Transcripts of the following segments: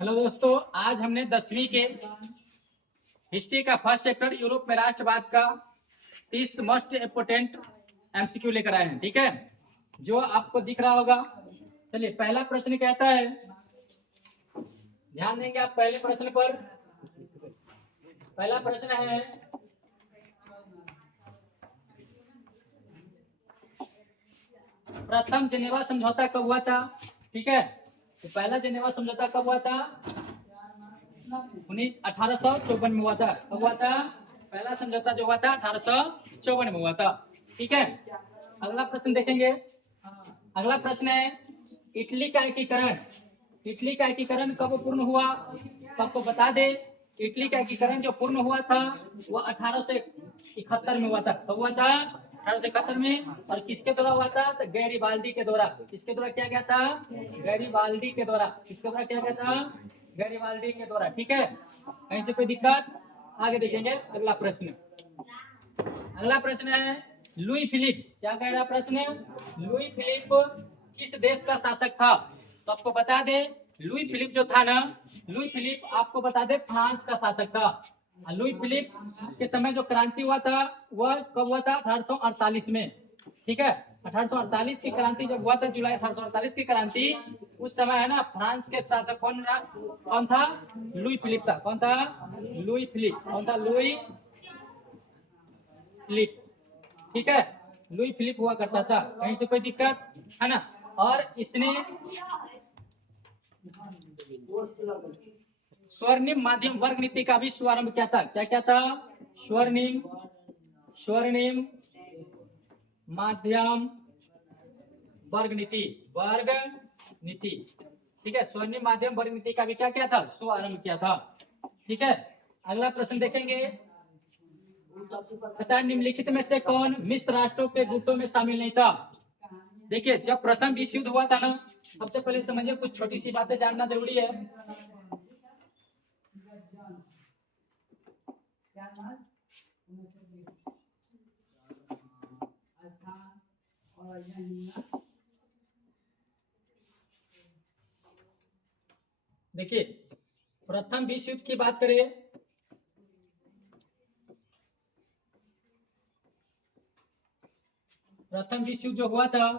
Hello दोस्तों, आज हमने 10वीं के हिस्ट्री का फर्स्ट चैप्टर यूरोप में राष्ट्रवाद का 30 मोस्ट इम्पोर्टेंट एमसीक्यू लेकर आए हैं। ठीक है, जो आपको दिख रहा होगा। चलिए, पहला प्रश्न कहता है, ध्यान देंगे आप पहले प्रश्न पर। पहला प्रश्न है, प्रथम जेनेवा समझौता कब हुआ था? ठीक है, तो पहला जेनेवा समझौता कब हुआ था? 1854 में हुआ था। कब हुआ था? पहला समझौता जो हुआ था 1854 में हुआ था। ठीक है, अगला प्रश्न देखेंगे। अगला प्रश्न है, इटली का एकीकरण। इटली का एकीकरण कब पूर्ण हुआ? तो आपको बता दे, इटली का एकीकरण जो पूर्ण हुआ था वो 1871 में हुआ था। कब हुआ था? 1871 में। और किसके द्वारा हुआ था? तो गैरीबाल्डी के द्वारा। किसके द्वारा किया गया था? गैरीबाल्डी के द्वारा। किसके द्वारा किया गया था? गैरीबाल्डी के द्वारा। ठीक है, कहीं से कोई दिक्कत? आगे देखेंगे अगला प्रश्न। अगला प्रश्न है, लुई फिलिप। क्या कह रहा प्रश्न? लुई फिलिप किस देश का शासक था? तो आपको बता दे, लुई फिलिप जो था ना, लुई फिलिप आपको बता दे फ्रांस का शासक था। लुई फिलिप के समय जो क्रांति हुआ था वह कब हुआ था? 1848 में। ठीक है, 1848 की क्रांति जब हुआ था, जुलाई 1848 की क्रांति, उस समय है ना फ्रांस के शासक कौन था? लुई फिलिप था। कौन था? Louis Philippe. कौन था? Louis Philippe. ठीक है, लुई फिलिप हुआ करता था। कहीं से कोई दिक्कत है ना? और इसने स्वर्णिम माध्यम वर्ग नीति का भी शुभारंभ किया था। क्या क्या था? स्वर्णिम माध्यम वर्ग नीति। वर्ग नीति। ठीक है, स्वर्णिम माध्यम वर्ग नीति का भी क्या किया था? शुभारंभ किया था। ठीक है, अगला प्रश्न देखेंगे। तथा निम्नलिखित में से कौन मिस्र राष्ट्रों के गुटों में शामिल नहीं था? देखिए, जब प्रथम विश्व युद्ध हुआ था ना, सबसे पहले समझिए, कुछ छोटी सी बातें जानना जरूरी है। देखिए, प्रथम विश्व युद्ध की बात करें, प्रथम विश्व युद्ध जो हुआ था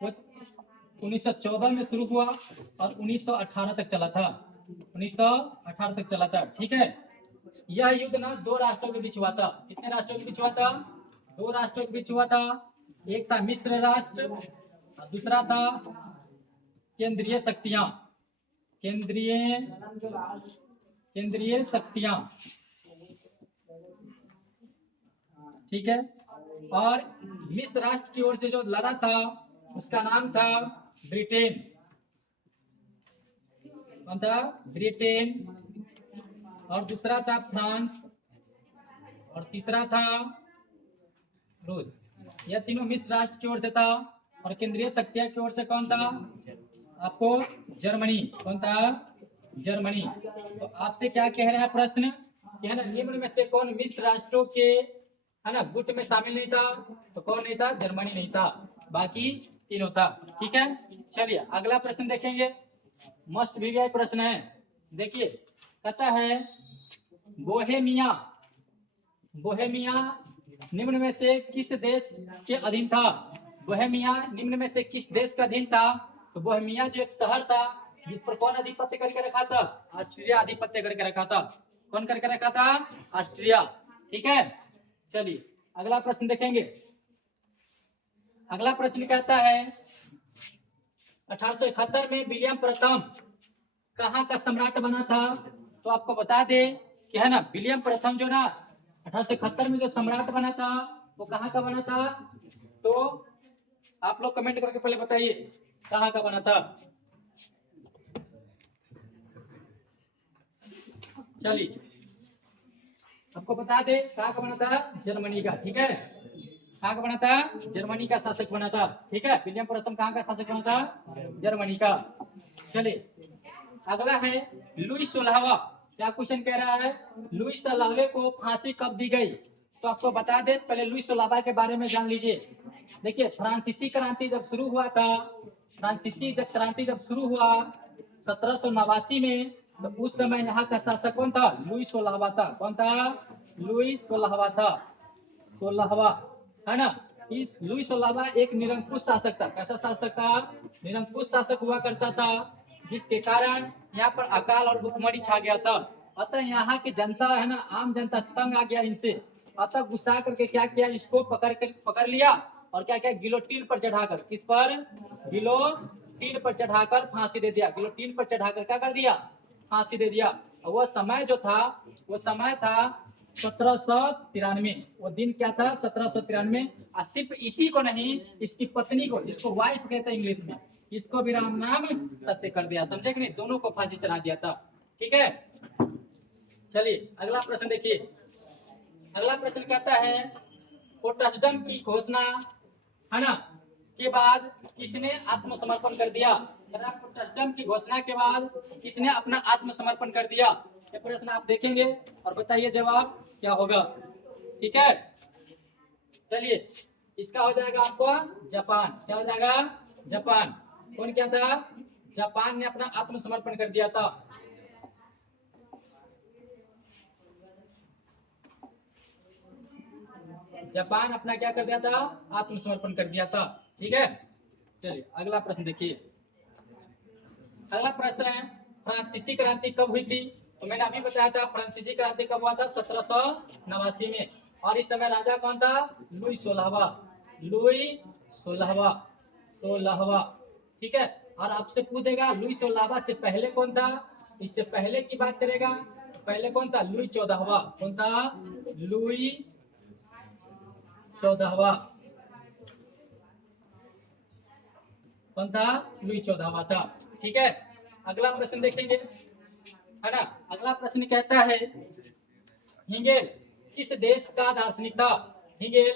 वो 1914 में शुरू हुआ और 1918 तक चला था। 1918 तक चला था। ठीक है, यह युद्ध ना दो राष्ट्रों के बीच हुआ था। कितने राष्ट्रों के बीच हुआ था? दो राष्ट्रों के बीच हुआ था। एक था मिस्र राष्ट्र और दूसरा था केंद्रीय शक्तियां। केंद्रीय शक्तियां। ठीक है, और मिस्र राष्ट्र की ओर से जो लड़ा था उसका नाम था ब्रिटेन। कौन था? ब्रिटेन। और दूसरा था फ्रांस और तीसरा था रूस। यह तीनों मिस्र राष्ट्र की ओर से था। और केंद्रीय शक्तियां की ओर से कौन था? आपको जर्मनी। कौन था? जर्मनी। तो आपसे क्या कह रहा है प्रश्न? कि है ना, निम्न में से कौन मिस्र राष्ट्रों के है ना गुट में शामिल नहीं था? तो कौन नहीं था? जर्मनी नहीं था, बाकी तीनों था। ठीक है, चलिए अगला प्रश्न देखेंगे। मस्ट भी प्रश्न है। देखिए, कहता है, बोहेमिया बोहेमिया निम्न में से किस देश के अधीन था? बोहेमिया निम्न में से किस देश का अधीन था? तो बोहेमिया जो एक शहर था जिस पर कौन आधिपत्य करके रखा था? ऑस्ट्रिया आधिपत्य करके रखा था। कौन करके रखा था? ऑस्ट्रिया। ठीक है, चलिए अगला प्रश्न देखेंगे। अगला प्रश्न कहता है, 1871 में विलियम प्रथम कहाँ का सम्राट बना था? तो आपको बता दे कि है ना, विलियम प्रथम जो ना 1871 में जो सम्राट बना था वो कहाँ का बना था? तो आप लोग कमेंट करके पहले बताइए कहाँ का बना था। चलिए आपको बता दे कहाँ का बना था? जर्मनी का। ठीक है, कहाँ का बना था? जर्मनी का शासक बना था। ठीक है, विलियम प्रथम कहाँ का शासक बना था? जर्मनी का। चलिए अगला है, लुई 16वां। क्या क्वेश्चन कह रहा है? लुई 16वें को फांसी कब दी गई? तो आपको बता दे, पहले लुई 16वां के बारे में जान लीजिए। देखिए, फ्रांसीसी क्रांति जब शुरू हुआ था, फ्रांसीसी जब क्रांति जब शुरू हुआ 1789 में, तो उस समय यहाँ का शासक कौन था? लुई 16वां था। कौन था? लुई 16वां था। 16वां, है ना। इस लुई 16वां एक निरंकुश शासक था। कैसा शासक था? निरंकुश शासक हुआ करता था, जिसके कारण यहाँ पर अकाल और भुखमरी छा गया था। अतः यहाँ की जनता है ना, आम जनता तंग आ गया इनसे। अतः गुस्सा करके क्या किया, इसको पकड़ लिया और क्या किया, गिलोटीन पर चढ़ाकर, किस पर? गिलोटीन पर चढ़ाकर फांसी दे दिया। गिलोटीन पर चढ़ाकर क्या कर दिया? फांसी दे दिया। वो समय जो था, वो समय था 1793। वो दिन क्या था? 1793। और सिर्फ इसी को नहीं, इसकी पत्नी को, जिसको वाइफ कहते हैं इंग्लिश में, इसको भी राम नाम सत्य कर दिया। समझे कि नहीं? दोनों को फांसी चढ़ा दिया था। ठीक है, चलिए अगला प्रश्न देखिए। अगला प्रश्न कहता है, प्रोटेस्टेंट की घोषणा, है ना, के बाद किसने आत्मसमर्पण कर दिया? प्रोटेस्टेंट की घोषणा के बाद किसने अपना आत्मसमर्पण कर दिया? ये प्रश्न आप देखेंगे और बताइए जवाब क्या होगा। ठीक है, चलिए इसका हो जाएगा आपको जापान। क्या हो जाएगा? जापान। कौन क्या था? जापान ने अपना आत्मसमर्पण कर दिया था। जापान अपना क्या कर दिया था? आत्मसमर्पण कर दिया था। ठीक है, चलिए अगला प्रश्न देखिए। अगला प्रश्न है, फ्रांसीसी क्रांति कब हुई थी? तो मैंने अभी बताया था फ्रांसीसी क्रांति कब हुआ था? 1789 में। और इस समय राजा कौन था? लुई 16वां। लुई 16वां। 16वां। ठीक है, और आपसे पूछेगा लुई 16वां से पहले कौन था? इससे पहले की बात करेगा, पहले कौन था? लुई 14वां। कौन था? लुई 14वां। कौन था? लुई 14वां था। ठीक है, अगला प्रश्न देखेंगे, है ना। अगला प्रश्न कहता है, हिगेल किस देश का दार्शनिक था? हिगेल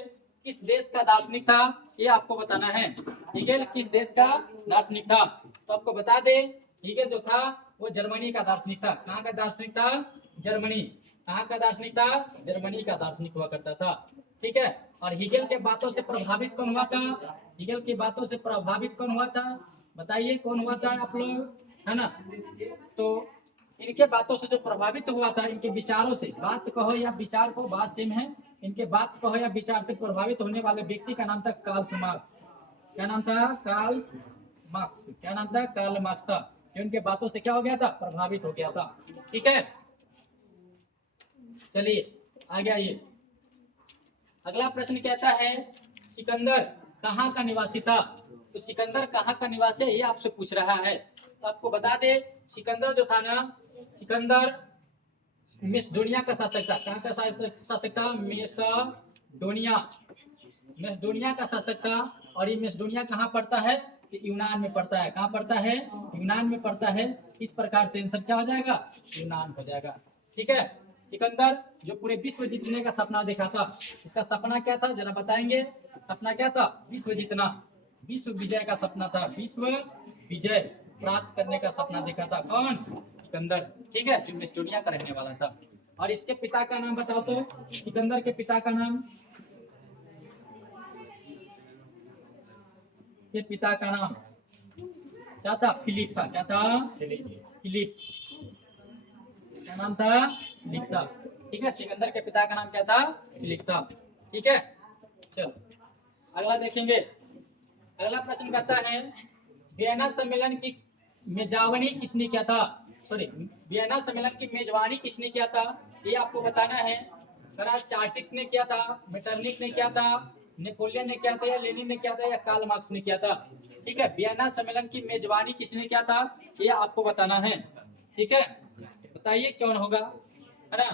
किस देश का दार्शनिक था? ये आपको बताना है। हिगेल किस देश का दार्शनिक था? तो आपको बता दे, हिगेल जो था वो जर्मनी का दार्शनिक था। कहाँ का दार्शनिक था? जर्मनी। कहाँ का दार्शनिक था? जर्मनी का दार्शनिक हुआ करता था। ठीक है, और हिगेल के बातों से प्रभावित कौन हुआ था? हिगेल की बातों से प्रभावित कौन हुआ था? बताइए कौन हुआ था आप लोग, है ना। तो इनके बातों से जो प्रभावित हुआ था, इनके विचारों से, बात कहो या विचार को, बात सेम है। इनके बात कहो या विचार से प्रभावित होने वाले व्यक्ति का नाम था कार्ल मार्क्स। क्या नाम था? Karl Marx. क्या नाम था? कार्ल मार्क्स था। जो इनके बातों से क्या हो गया था? प्रभावित हो गया था। ठीक है, चलिए आगे आइए। अगला प्रश्न कहता है, सिकंदर कहाँ का निवासी था? तो सिकंदर कहाँ का निवासी है, ये आपसे पूछ रहा है। तो आपको बता दे, सिकंदर जो था ना, सिकंदर मेसिडोनिया का शासक था। कहाँ का शासक था? मेसिडोनिया। मेसिडोनिया का शासक था। और ये मेसिडोनिया कहाँ पड़ता है? ये यूनान में पड़ता है। कहाँ पड़ता है? यूनान में पड़ता है। इस प्रकार से आंसर क्या हो जाएगा? यूनान हो जाएगा। ठीक है, सिकंदर जो पूरे विश्व जीतने का सपना देखा था, इसका सपना क्या था जरा बताएंगे? सपना क्या था? विश्व जीतना, विश्व विजय का सपना था। विश्व विजय प्राप्त करने का सपना देखा था। कौन? सिकंदर। ठीक है, जो मेसिडोनिया का रहने वाला था। और इसके पिता का नाम बताओ तो। सिकंदर के पिता का नाम, के पिता का नाम क्या था? फिलिप था। क्या था? फिलिप। क्या नाम था? फिलिप था। ठीक है, सिकंदर के पिता का नाम क्या था? फिलिप था। ठीक है, चलो अगला देखेंगे। अगला प्रश्न कहता है, वियना सम्मेलन की मेजबानी किसने किया था? सॉरी, वियना सम्मेलन की मेजबानी किसने किया था? ये आपको बताना है। चार्टिक ने किया था, मेटरनिक ने किया था, नेपोलियन ने किया था, या लेनिन ने किया था, या कार्ल मार्क्स ने किया था? ठीक है, वियना सम्मेलन की मेजबानी किसने किया था, ये आपको बताना है। ठीक है, बताइए कौन होगा, है ना।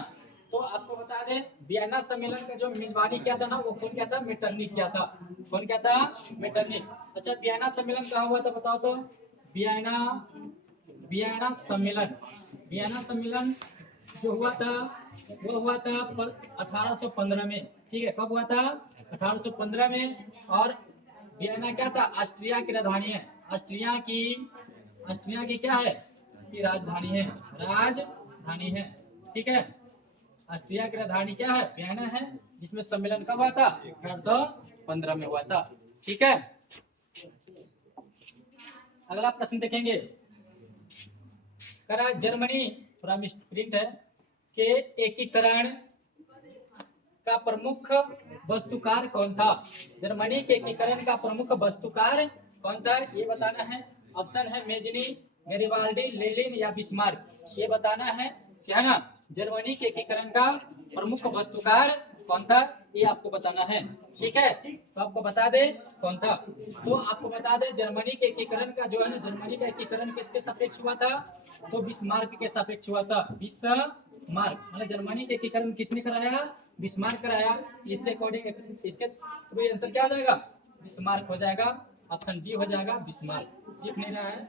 तो आपको बता दें, वियना सम्मेलन का जो मेजबानी किया था ना, वो कौन किया था? मेटरनिक किया था। कौन क्या था? मेटरनिक। अच्छा, वियना सम्मेलन कहाँ हुआ था बताओ तो। वियना, वियना सम्मेलन, वियना सम्मेलन जो हुआ था वो हुआ था 1815 में। ठीक है, कब हुआ था? 1815 में। और वियना क्या था? ऑस्ट्रिया की राजधानी है। ऑस्ट्रिया की क्या है? की राजधानी है। राजधानी है। ठीक है, ऑस्ट्रिया की राजधानी क्या है? वियना है, जिसमें सम्मेलन कब हुआ था? 1815 में हुआ था। ठीक है, अगला प्रश्न देखेंगे। करा जर्मनी, थोड़ा मिसप्रिंट है, के एकीकरण का प्रमुख वस्तुकार कौन था? जर्मनी के एकीकरण का प्रमुख वस्तुकार कौन था, ये बताना है। ऑप्शन है मेजनी, गैरिबाल्डी, लेनिन या बिस्मार्क। ये बताना है कि है ना, जर्मनी के एकीकरण का प्रमुख वस्तुकार कौन था, ये आपको बताना है। ठीक है, तो आपको बता दे कौन था। तो आपको बता दे जर्मनी के एकीकरण का जो है ना, जर्मनी का एकीकरण किसके सापेक्ष हुआ था? तो बिस्मार्क के सापेक्ष हुआ था। बिस्मार्क मतलब जर्मनी के एकीकरण किसने कराया? बिस्मार्क कराया। इसके अकॉर्डिंग इसके थ्रू आंसर क्या हो जाएगा? बिस्मार्क हो जाएगा। ऑप्शन डी हो जाएगा बिस्मार्क। दिख नहीं रहा है?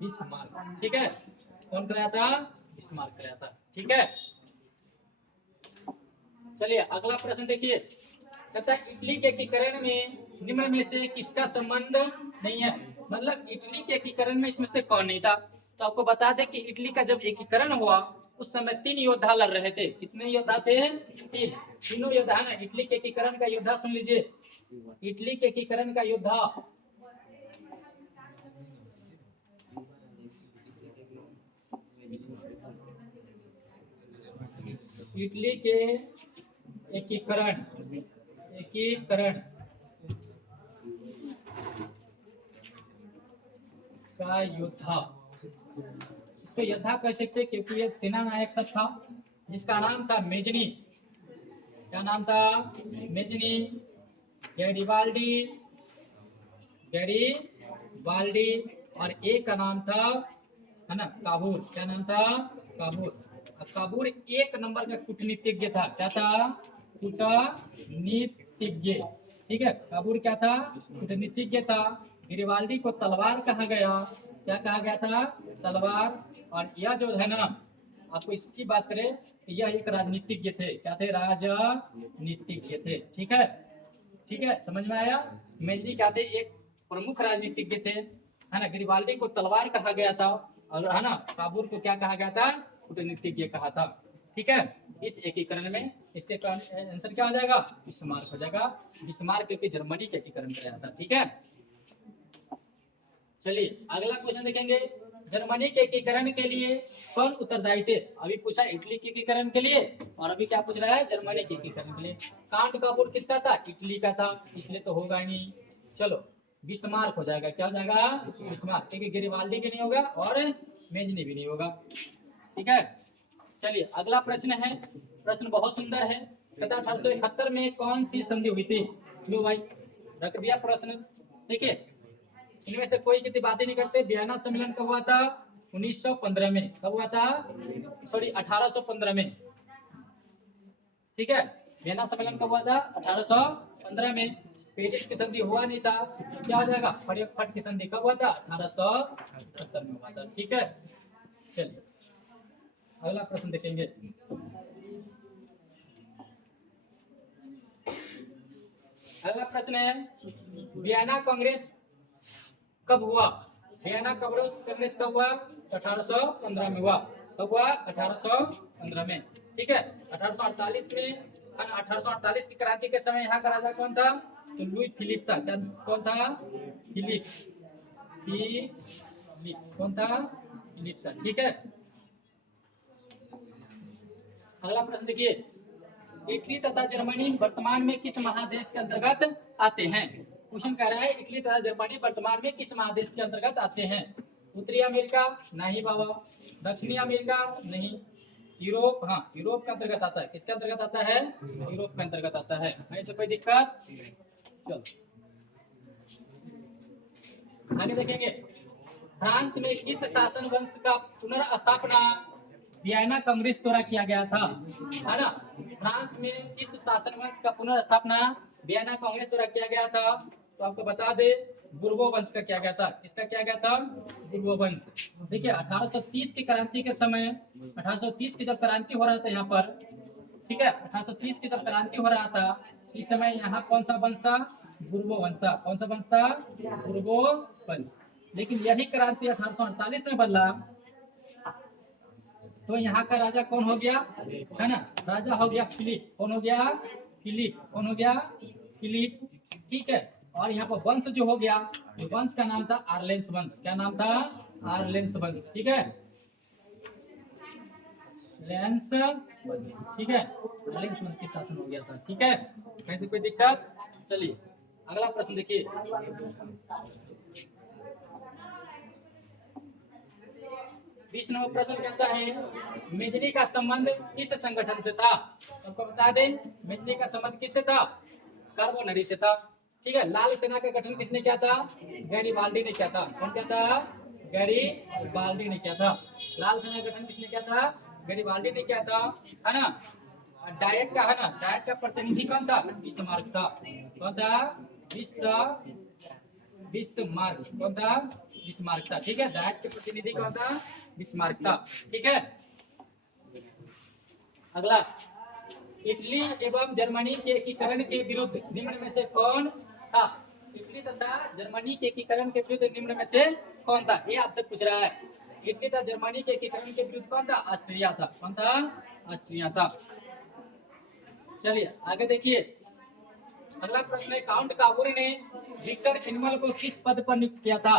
बिस्मार्क। ठीक है, कौन कराया था? बिस्मार्क कराया था। ठीक है, चलिए अगला प्रश्न देखिए। कहता है इटली के एकीकरण में निम्न में से किसका संबंध नहीं है? मतलब इटली के एकीकरण में इसमें से कौन नहीं था? तो आपको बता दें कि इटली का जब एकीकरण हुआ उस समय 3 योद्धा लड़ रहे थे। कितने योद्धा थे? 3। तीनों योद्धा ना, इटली के एकीकरण का योद्धा सुन लीजिए। इटली के एकीकरण का योद्धा इटली के एकीकरण का योद्धा, इसको योद्धा कह सकते क्योंकि ये सेना नायक सब था, जिसका नाम था मेजनी। क्या नाम था? मेजनी, गैरिबाल्डी और एक का नाम था है ना काबूल। क्या नाम था? काबूल। काबूल एक नंबर का कूटनीतिज्ञ था। क्या था? कूटनीतिज्ञ। ठीक है, काबूल क्या था? कूटनीतिज्ञ था। गिरिबाल्डी को तलवार कहा गया। क्या कहा गया था? तलवार। और यह जो है ना, आपको इसकी बात करें तो यह एक राजनीतिज्ञ थे। क्या थे? राजनीतिज्ञ थे। ठीक है, ठीक है, समझ में आया? मेजनी क्या थे? एक प्रमुख राजनीतिज्ञ थे, है ना। गिरिबाल्डी को तलवार कहा गया था, और है ना काबूल को क्या कहा गया था? कूटनीतिज्ञ कहा था। ठीक है, इस एकीकरण में इसके आंसर क्या हो जाएगा? बिस्मार्क हो जाएगा। बिस्मार्क क्योंकि जर्मनी के एकीकरण कराया था। ठीक है, चलिए अगला क्वेश्चन देखेंगे। जर्मनी के एकीकरण के लिए कौन उत्तरदायी थे? अभी पूछा इटली के एकीकरण के लिए, और अभी क्या पूछ रहा है? जर्मनी के एकीकरण के लिए। कांट काबूल किसका था? इटली का था, इसलिए तो होगा ही नहीं। चलो बिस्मार्क हो जाएगा। क्या हो जाएगा? बिस्मार्क, क्योंकि गिरिबाल्डी भी नहीं होगा और मेजनी भी नहीं होगा। ठीक है, चलिए अगला प्रश्न है। प्रश्न बहुत सुंदर है। कहता 1871 में कौन सी संधि हुई थी? लो भाई, रख दिया प्रश्न। देखिए, इनमें से कोई कितनी बातें नहीं करते। वियना सम्मेलन कब हुआ था? 1915 में। कब हुआ था? सॉरी 1815 में। ठीक है, वियना सम्मेलन कब हुआ था? 1815 में। पेरिस की संधि हुआ नहीं था। क्या हो जाएगा? फट की संधि कब हुआ था? 1870 में हुआ था। ठीक है, चलिए अगला प्रश्न देखेंगे। अगला प्रश्न है वियना कांग्रेस कब हुआ? वियना कांग्रेस कब हुआ? 1815 में हुआ। कब हुआ? 1815 में। ठीक है, 1848 में, 1848 की क्रांति के समय यहाँ का राजा कौन था? तो लुई फिलिप था। क्या कौन था? फिलिप। कौन था? फिलिप था। ठीक है, अगला प्रश्न देखिए। इटली तथा जर्मनी वर्तमान में किस महादेश के अंतर्गत आते हैं? क्वेश्चन कह रहा है इटली तथा जर्मनी वर्तमान में किस महादेश के अंतर्गत आते हैं? उत्तरी अमेरिका? नहीं बाबा। दक्षिणी अमेरिका? नहीं। यूरोप? हाँ, यूरोप के अंतर्गत आता है। किसके अंतर्गत आता है? यूरोप के अंतर्गत आता है। ऐसे कोई दिक्कत? चलो आगे देखेंगे। फ्रांस में किस शासन वंश का पुनर्स्थापना वियना कांग्रेस द्वारा किया गया था? है ना, फ्रांस में किस शासन वंश का पुनर्स्थापना वियना कांग्रेस द्वारा किया गया था? तो आपको बता दे बुर्बो वंश का किया गया था। किसका किया गया था? बुर्बो वंश। देखिए 1830 की क्रांति के समय, 1830 की जब क्रांति हो रहा था यहाँ पर, ठीक है, 1830 की जब क्रांति हो रहा था इस समय यहाँ कौन सा वंश था? बुर्बो वंश था। कौन सा वंश था? बुर्बो वंश। लेकिन यही क्रांति 1848 में बदला तो यहाँ का राजा कौन हो गया? है ना, राजा हो गया फिलिप। कौन हो गया? फिलिप। कौन हो गया? फिलिप। ठीक है, और यहाँ पर वंश जो हो गया, वंश का नाम था आर्लेंस वंश। क्या नाम था? आर्लेंस वंश। ठीक है, लेंस वंश, ठीक है, लेंस वंश के शासन हो गया था, ठीक है, कहीं से कोई दिक्कत। चलिए अगला प्रश्न देखिए, 20 नंबर प्रश्न कहता है मेजनी का संबंध किस संगठन से था। आपको बता दें मेजनी का संबंध किससे था, कार्बोनरी से था, ठीक है। लाल सेना का गठन किसने किया था, गैरीबाल्डी ने किया था। कौन क्या था, गैरीबाल्डी ने किया था। लाल सेना का गठन किसने किया था, गैरीबाल्डी ने किया था, है ना। डायट का, है ना, डायट का प्रतिनिधि कौन था, बिस्मार्क था। कौन था, बिस्मार्क, कौन था, बिस्मार्क था, ठीक है। डायट के प्रतिनिधि कौन था, बिस्मार्क था, ठीक है। अगला, इटली एवं जर्मनी के एकीकरण के विरुद्ध निम्न में से कौन था। इटली तथा जर्मनी के एकीकरण के विरुद्ध निम्न में से कौन था, ये आपसे पूछ रहा है। इटली तथा जर्मनी के एकीकरण के विरुद्ध कौन था, ऑस्ट्रिया था। कौन था, ऑस्ट्रिया था। चलिए आगे देखिए, अगला प्रश्न है काउंट काबूर ने विक्टर एनिमल को किस पद पर नियुक्त किया था।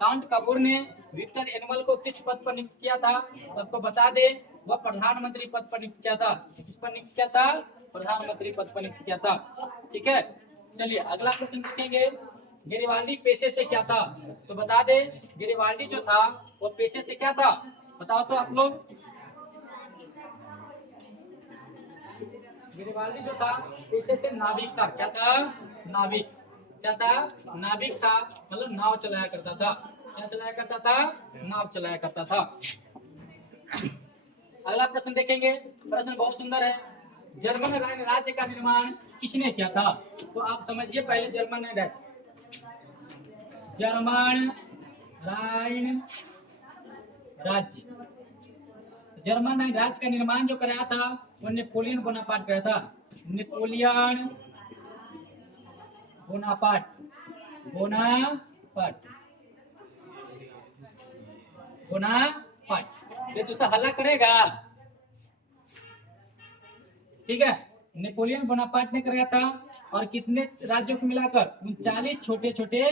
काउंट काबूर ने विक्टर एनिमल को किस पद पर नियुक्त किया था, सबको बता दे। वह प्रधानमंत्री पद पर नियुक्त किया था। किस पर नियुक्त किया था, प्रधानमंत्री पद पर नियुक्त किया था, ठीक है। चलिए अगला प्रश्न देखेंगे, गेरिबाल्डी पेशे से क्या था, तो बता दे। गेरिबाल्डी जो था वो पेशे से क्या था, बताओ तो आप लोग। गेरिबाल्डी जो था पेशे से नाविक था। क्या था, नाविक। क्या था, नाविक था, मतलब नाव चलाया करता था। क्या चलाया करता था, नाव चलाया करता था। अगला प्रश्न देखेंगे, प्रश्न बहुत सुंदर है। जर्मन राइन राज्य का निर्माण किसने किया था, तो आप समझिए पहले जर्मन राज्य, जर्मन राइन राज्य, जर्मन राज्य का निर्माण जो कराया था वो नेपोलियन बोनापार्ट कराया था। Napoleon Bonaparte, Bonaparte, Bonaparte. ये तो हल्ला करेगा, ठीक है। नेपोलियन बोनापार्ट ने कराया था। और कितने राज्यों को मिलाकर, 39 छोटे छोटे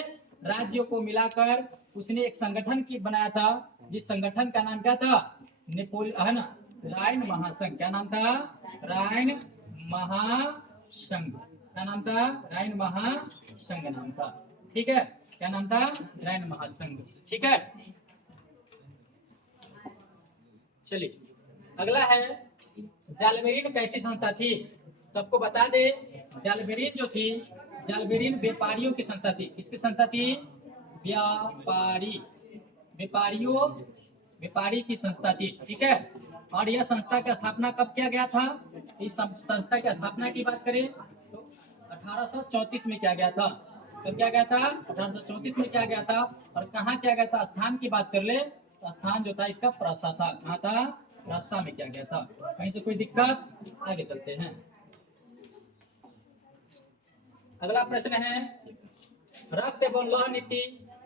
राज्यों को मिलाकर उसने एक संगठन की बनाया था, जिस संगठन का नाम क्या था, नेपोलियन, है ना, राइन महासंघ। क्या नाम था, राइन महासंघ। क्या नाम था, राइन महासंघ नाम था, ठीक है। क्या नाम था, राइन महासंघ, ठीक है। चलिए अगला है, जालबेरिन कैसी संस्था थी, सबको बता दे। जालबेरिन जो थी, जालबेरिन व्यापारियों की संस्था थी। किसकी संस्था थी, व्यापारी, व्यापारियों, व्यापारी की संस्था थी, ठीक है। और यह संस्था की स्थापना कब किया गया था, इस संस्था की स्थापना की बात करें तो 1834 में किया गया था। कब किया गया था, 1834 में किया गया था। और कहाँ किया गया था, स्थान की बात कर ले तो स्थान जो था इसका प्रसा था। कहाँ था, प्रसा में किया गया था। कहीं से कोई दिक्कत, आगे चलते हैं। अगला प्रश्न है, रक्त एवं लौह नीति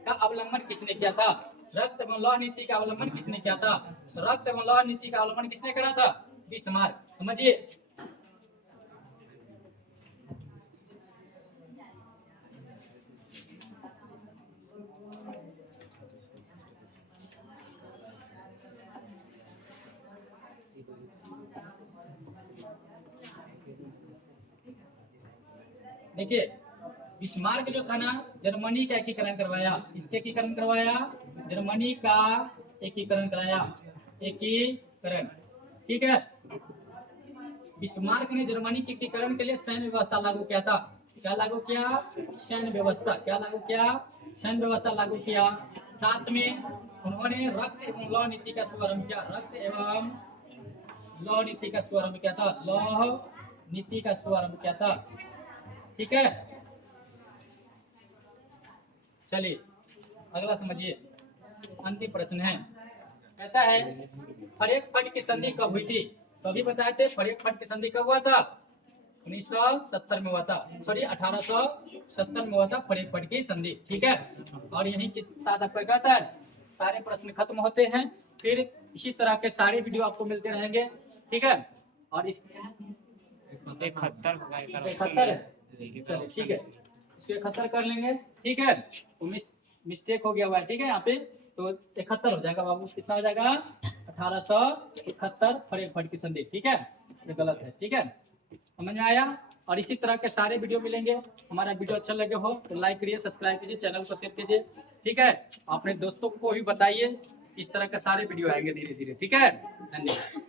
का अवलंबन किसने किया था। रक्त एवं लौह नीति का अवलंबन किसने किया था, रक्त एवं लौह नीति का अवलंबन किसने करा था, बिस्मार्क। समझिए, देखिए बिस्मार्क जो था ना, जर्मनी का एकीकरण करवाया। इसके एकीकरण करवाया, जर्मनी का एकीकरण कराया, एकीकरण, ठीक है। बिस्मार्क ने जर्मनी के एकीकरण के लिए सैन्य व्यवस्था लागू किया था। क्या लागू किया, सैन्य व्यवस्था। क्या लागू किया, सैन्य व्यवस्था लागू किया। साथ में उन्होंने रक्त एवं लौह नीति का शुभारंभ किया। रक्त एवं लौह नीति का शुभारंभ किया था, लौह नीति का शुभारंभ किया था, ठीक है। चलिए अगला समझिए, अंतिम प्रश्न है, कहता है फरेक फट की संधि कब हुई थी, तो अभी बताए थे फरेक फट की संधि कब हुआ था, 1970 में हुआ था, सॉरी 1870 में हुआ था फरेक फट की संधि, ठीक है। और यही के साथ आपका कहता है सारे प्रश्न खत्म होते हैं। फिर इसी तरह के सारे वीडियो आपको मिलते रहेंगे, ठीक है। और इस 71 है, चलिए ठीक है, इसको 71 कर लेंगे, ठीक है। तो मिस्टेक हो गया हुआ है, ठीक है। यहाँ पे तो 71 हो जाएगा बाबू, कितना हो जाएगा, 1871 फरेट की संधि। ठीक है, ये गलत है। ठीक है, समझ में आया। और इसी तरह के सारे वीडियो मिलेंगे। हमारा वीडियो अच्छा लगे हो तो लाइक करिए, सब्सक्राइब कीजिए, चैनल को शेयर कीजिए। ठीक है, अपने दोस्तों को भी बताइए। इस तरह के सारे वीडियो आएंगे धीरे धीरे। ठीक है, धन्यवाद।